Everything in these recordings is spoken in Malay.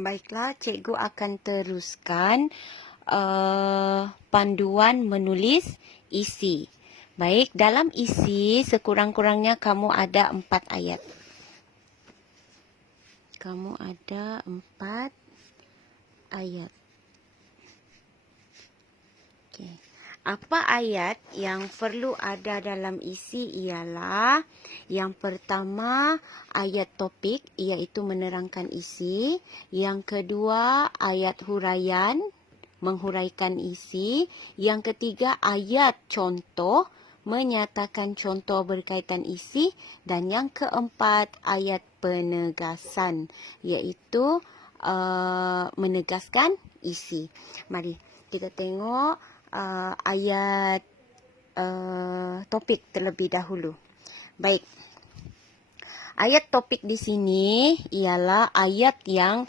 Baiklah, cikgu akan teruskan panduan menulis isi. Baik, dalam isi sekurang-kurangnya kamu ada 4 ayat. Kamu ada 4 ayat. Okey. Apa ayat yang perlu ada dalam isi ialah yang pertama ayat topik iaitu menerangkan isi, yang kedua ayat huraian menghuraikan isi, yang ketiga ayat contoh menyatakan contoh berkaitan isi, dan yang keempat ayat penegasan iaitu menegaskan isi. Mari kita tengok ayat topik terlebih dahulu. Baik. Ayat topik di sini ialah ayat yang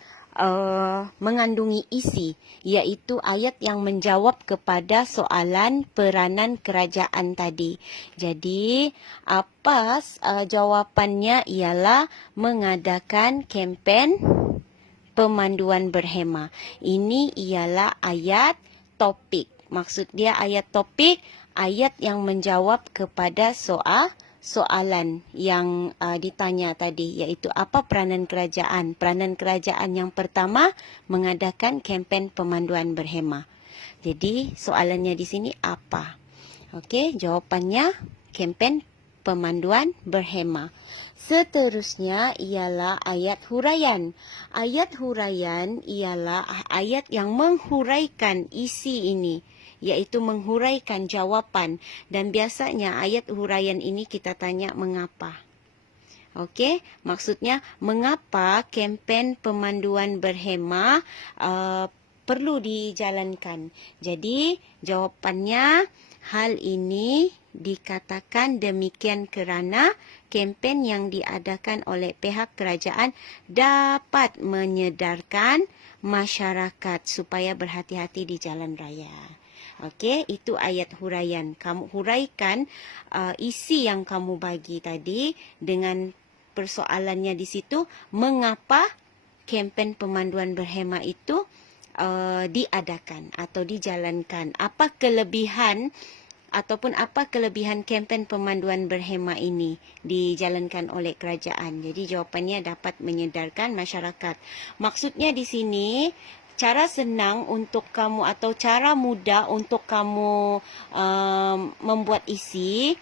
mengandungi isi, iaitu ayat yang menjawab kepada soalan peranan kerajaan tadi. Jadi, apa jawapannya ialah mengadakan kempen pemanduan berhema. Ini ialah ayat topik. Maksud dia ayat topik, ayat yang menjawab kepada soalan yang ditanya tadi, iaitu apa peranan kerajaan. Peranan kerajaan yang pertama mengadakan kempen pemanduan berhema. Jadi soalannya di sini apa? Okey, jawapannya kempen pemanduan berhema. Seterusnya ialah ayat huraian. Ayat huraian ialah ayat yang menghuraikan isi ini, iaitu menghuraikan jawapan. Dan biasanya ayat huraian ini kita tanya mengapa. Okey, maksudnya mengapa kempen pemanduan berhema perlu dijalankan. Jadi jawapannya, hal ini dikatakan demikian kerana kempen yang diadakan oleh pihak kerajaan dapat menyedarkan masyarakat supaya berhati-hati di jalan raya. Okey, itu ayat huraian. Kamu huraikan isi yang kamu bagi tadi dengan persoalannya di situ, mengapa kempen pemanduan berhema itu diadakan atau dijalankan. Apa kelebihan ataupun apa kelebihan kempen pemanduan berhema ini dijalankan oleh kerajaan. Jadi jawapannya dapat menyedarkan masyarakat. Maksudnya di sini cara senang untuk kamu atau cara mudah untuk kamu membuat isi,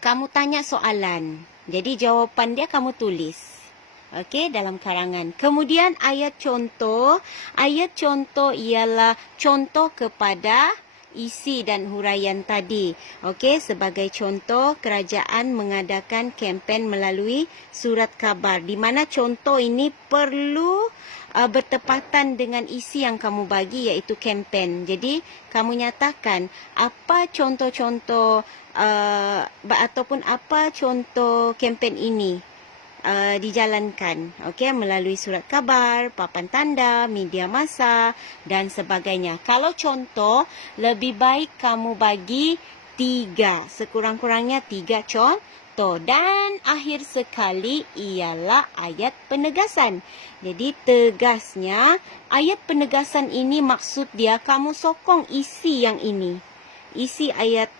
kamu tanya soalan. Jadi jawapan dia kamu tulis. Okey, dalam karangan. Kemudian ayat contoh. Ayat contoh ialah contoh kepada isi dan huraian tadi. Okey, sebagai contoh, kerajaan mengadakan kempen melalui surat khabar, di mana contoh ini perlu bertepatan dengan isi yang kamu bagi, iaitu kempen. Jadi, kamu nyatakan apa contoh-contoh ataupun apa contoh kempen ini dijalankan, okey, melalui surat khabar, papan tanda, media massa dan sebagainya. Kalau contoh, lebih baik kamu bagi 3, sekurang-kurangnya 3 contoh. Dan akhir sekali ialah ayat penegasan. Jadi tegasnya, ayat penegasan ini maksud dia kamu sokong isi yang ini. Isi ayat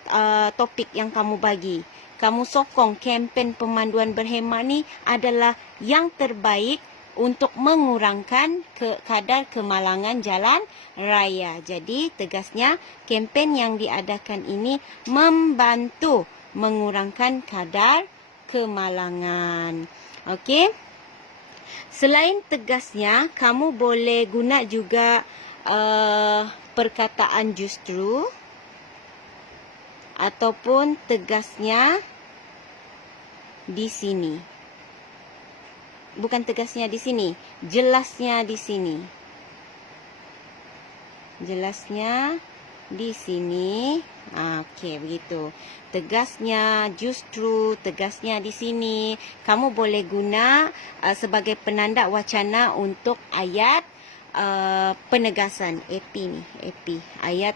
topik yang kamu bagi. Kamu sokong kempen pemanduan berhema ni adalah yang terbaik untuk mengurangkan kadar kemalangan jalan raya. Jadi tegasnya kempen yang diadakan ini membantu mengurangkan kadar kemalangan. Okey. Selain tegasnya, kamu boleh guna juga perkataan justru ataupun tegasnya di sini. Bukan tegasnya di sini, jelasnya di sini. Jelasnya di sini. Okey, begitu. Tegasnya, justru, tegasnya di sini. Kamu boleh guna sebagai penanda wacana untuk ayat penegasan. AP ni, AP. Ayat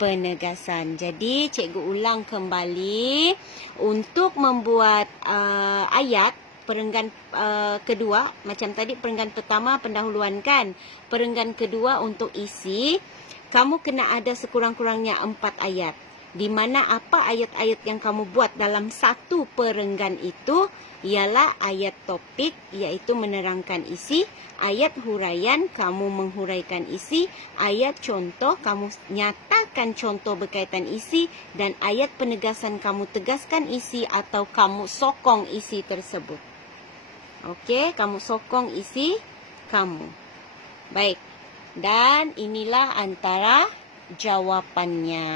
penegasan. Jadi, cikgu ulang kembali. Untuk membuat ayat perenggan kedua. Macam tadi perenggan pertama pendahuluan kan. Perenggan kedua untuk isi, kamu kena ada sekurang-kurangnya 4 ayat. Di mana apa ayat-ayat yang kamu buat dalam satu perenggan itu ialah ayat topik, iaitu menerangkan isi, ayat huraian, kamu menghuraikan isi, ayat contoh, kamu nyatakan contoh berkaitan isi, dan ayat penegasan, kamu tegaskan isi atau kamu sokong isi tersebut. Okey, kamu sokong isi kamu. Baik, dan inilah antara jawapannya.